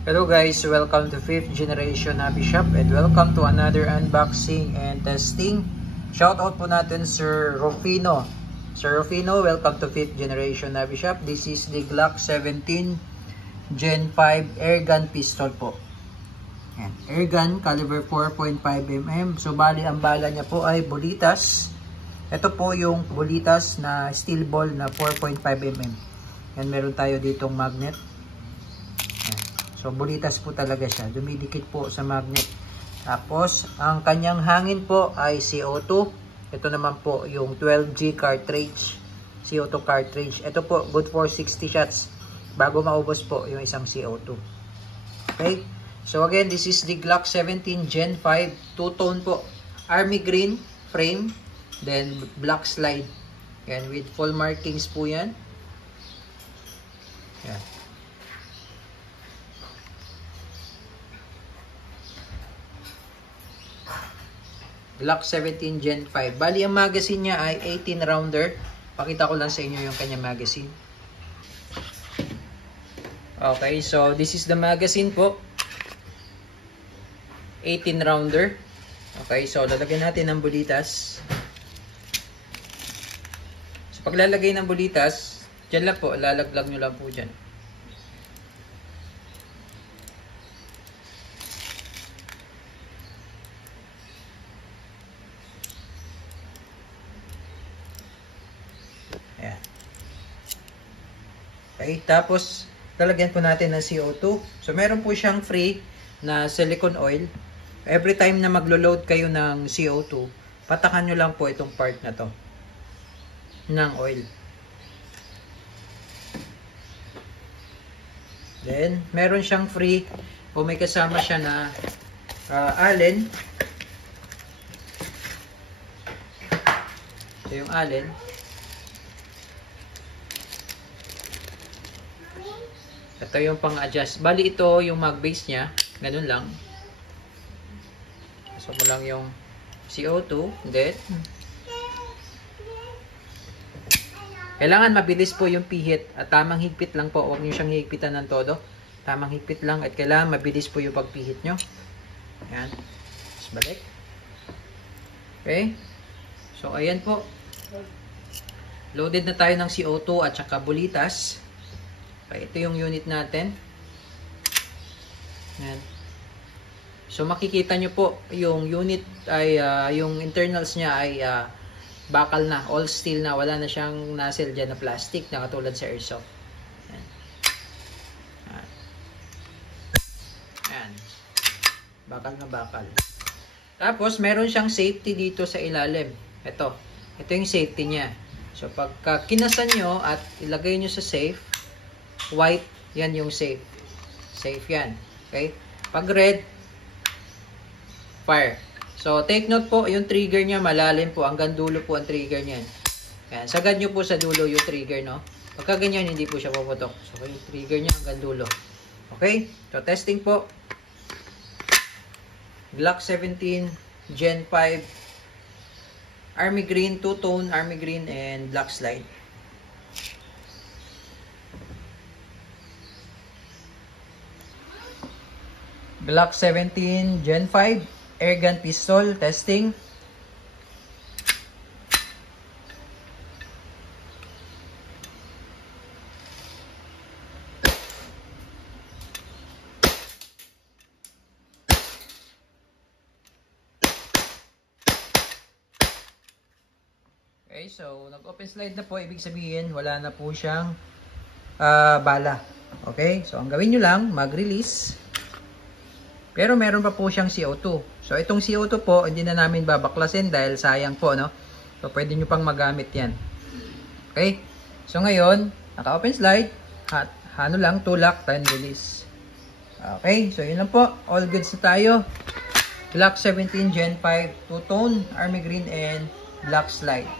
Hello guys, welcome to 5th generation Hobby Shop and welcome to another unboxing and testing. Shoutout po natin Sir Rufino. Sir Rufino, welcome to 5th generation Hobby Shop. This is the Glock 17 Gen 5 airgun pistol po. Ayan. Airgun caliber 4.5mm. So bali ang bala niya po ay Bolitas. Ito po yung Bolitas na steel ball na 4.5mm. Yan, meron tayo ditong magnet. So, Bolitas po talaga siya. Dumidikit po sa magnet. Tapos, ang kanyang hangin po ay CO2. Ito naman po yung 12G cartridge. CO2 cartridge. Ito po, good for 60 shots. Bago maubos po yung isang CO2. Okay? So, again, this is the Glock 17 Gen 5. Two-tone po. Army green frame. Then, black slide. Yan, with full markings po yan. Yan. Glock 17 Gen 5. Bali, ang magazine niya ay 18 rounder. Pakita ko lang sa inyo yung kanyang magazine. Okay, so this is the magazine po. 18 rounder. Okay, so lalagyan natin ng Bolitas. So paglalagay ng Bolitas, dyan lang po, lalaglag nyo lang po dyan. Ayan. Okay, tapos lalagyan po natin ng CO2. So meron po siyang free na silicone oil. Every time na maglo-load kayo ng CO2, patakan nyo lang po itong part na to ng oil. Then, meron siyang free o may kasama siya na Allen. Ito yung Allen. Ito yung pang-adjust. Bali ito yung mag base niya. Ganun lang. So mo lang yung CO2. Then, kailangan mabilis po yung pihit. At tamang higpit lang po. Huwag nyo siyang higpitan ng todo. Tamang higpit lang. At kailangan mabilis po yung pagpihit nyo. Ayan. Tapos balik. Okay. So ayan po. Loaded na tayo ng CO2 at saka Bolitas. Okay, ito yung unit natin. Ayan. So makikita nyo po yung unit ay yung internals niya ay bakal na, all steel na, wala na siyang nozzle dyan na plastic na katulad sa airsoft. Ayan. Ayan. Bakal na bakal. Tapos meron siyang safety dito sa ilalim. Ito yung safety niya. So pagka kinasan nyo at ilagay nyo sa safe, white, yan yung safe. Safe yan. Okay? Pag red, fire. So, take note po, yung trigger niya malalim po. Hanggang dulo po ang trigger niyan. Yan. Sagad nyo po sa dulo yung trigger, no? Pagka ganyan, hindi po siya puputok. So, yung trigger niya hanggang dulo. Okay? So, testing po. Glock 17 Gen 5 Army Green, two-tone Army Green and black slide. Glock 17 Gen 5 airgun pistol testing. Okay, so nag-open slide na po, ibig sabihin wala na po siyang bala. Okay, so ang gawin nyo lang, mag-release. Pero meron pa po siyang CO2. So, itong CO2 po, hindi na namin babaklasin dahil sayang po, no? So, pwede nyo pang magamit yan. Okay? So, ngayon, naka-open slide. Ano lang, tulak, then release. Okay? So, yun lang po. All goods na tayo. Glock 17 Gen 5 two-tone, Army Green, and black slide.